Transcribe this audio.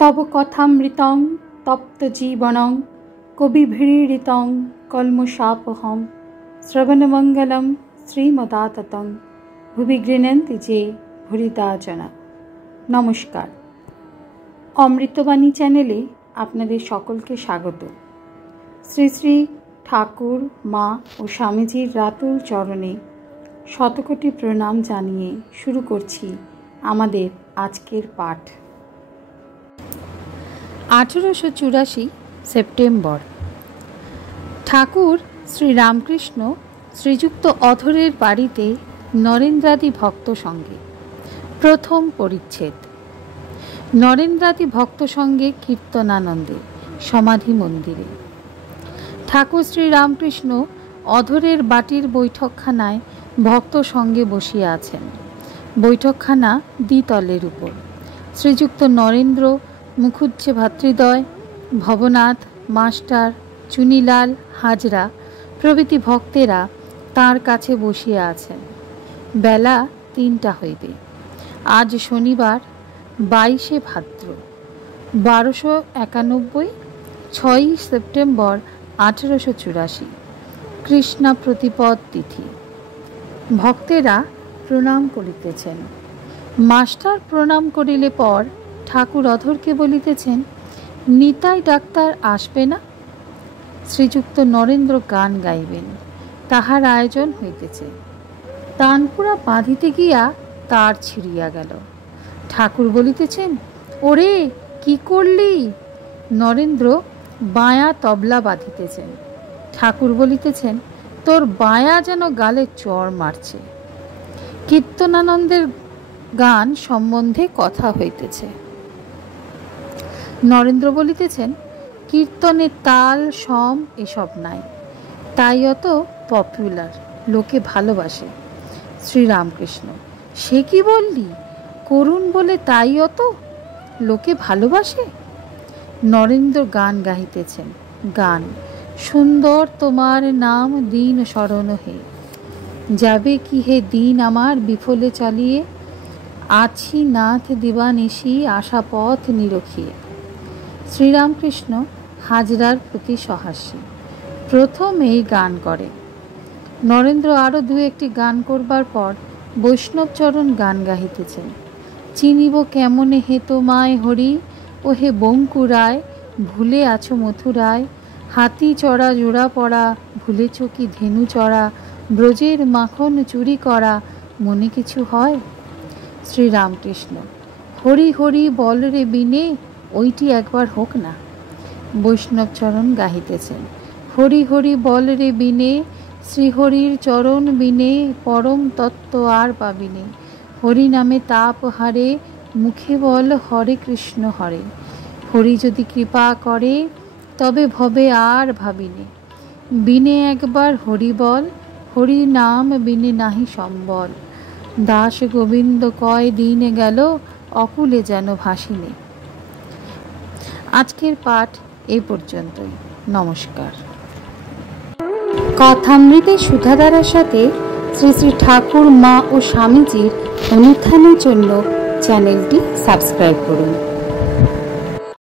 तव कथामृतं तप्तजीवनं कविभिरीडितं कल्मषापहं श्रवणमंगलं श्रीमदाततं भुवि गृह्णन्ति जे भूरिदा जना। नमस्कार, अमृतबाणी चैनेले आपनादेर सकलके स्वागत। श्री श्री ठाकुर मा और स्वामीजीर रातुल चरणे शतकोटी प्रणाम जानिए शुरू करछि आमादेर आजकेर पाठ। 1884 सेप्टेम्बर ठाकुर श्री रामकृष्ण श्रीजुक्त अधरेर बाड़ीते नरेंद्रादि भक्त संगे प्रथम परिच्छेद। नरेंद्रादि भक्त संगे कीर्तनानंदे समाधि मंदिरे ठाकुर श्री रामकृष्ण अधरेर बाटीर बैठकखानाय भक्त संगे बसिया आछेन। बैठकखाना द्वितलेर उपर। श्रीजुक्त नरेंद्र, मुखुज्जे भातृद्वय, भवनाथ, मास्टार, चुनीलाल, हाजरा प्रभृति भक्तेरा तार काछे बसिया आछेन। बेला 3टा हইবে। आज शनिवार 22 भाद्र 1291 6 सेप्टेम्बर 1884 कृष्णा प्रतिपद तिथि। भक्तेरा प्रणाम करितेछेन। मास्टार प्रणाम करिले पर ठाकुर अधरके बलितेछेन, निताई डाक्तार आसबे ना? श्रीजुक्त नरेंद्र गान गाइबेन, ताहार आयोजन हইতেছে। तानपुरा बाँधिते गिया तार छिड़िया गेल। ठाकुर बलितेछेन, ओरे की करली? नरेंद्र बाया तबला बाँधितेछेन। ठाकुर बलितेछेन, तोर बाया जेन गाले चर मारछे। कीर्तनानंदेर गान सम्बन्धे कथा हইতেছে। नरेंद्र बलितेछेन, कीर्तने ताल सम एसब नाई, ताई अत पपुलार, लोके भालोबाशे। श्री रामकृष्ण, से कि बोलली? करुण बोले ताई अत लोके भालोबाशे? नरेंद्र गान गाइतेछेन। गान सुंदर तोमार नाम दीन शरण हे, जाबे कि हे दीन आमार विफले चालिए, आछि नाथ दिवानिशी आशा पथ निरखिए। श्रीरामकृष्ण हाजरार प्रति सहास्यी। प्रथम এই গান করে। नरेंद्र आरो दु एकटी गान करबार पर वैष्णवचरण गान गाहितेছেন। চিনিব কেমনে হে তোমায় হরি, ও হে বঙ্কুরায়, ভুলে আছো মথুরায়, হাতি চড়া জোড়া পড়া, ভুলেছ কি ধেনু চড়া, ব্রজের মাখন চুরি করা, মনে কিছু হয়? শ্রী রামকৃষ্ণ, হরি হরি বল রে বিনে, ওইটি একবার হোক না। বৈষ্ণবচরণ গাহিতেছেন। হরি হরি বল রে বিনে, শ্রীহরির চরণ বিনে, পরম তত্ত্ব আর পাবিনে। হরি নামে তাপ হারে, মুখে বল হরে কৃষ্ণ হরে। হরি যদি কৃপা করে, তবে ভবে আর ভাবিনে। বিনে একবার হরি বল, হরি নাম বিনে নাহি সম্বল। দাস গোবিন্দ কয় দিনে গেল, অকুলে যেন ভাসিনে। আজকের পাঠ এই পর্যন্তই। নমস্কার। কথামৃতের সুধাধারার সাথে শ্রী শ্রী ঠাকুর মা ও স্বামীজির অনুধ্যানের জন্য চ্যানেলটি সাবস্ক্রাইব করুন।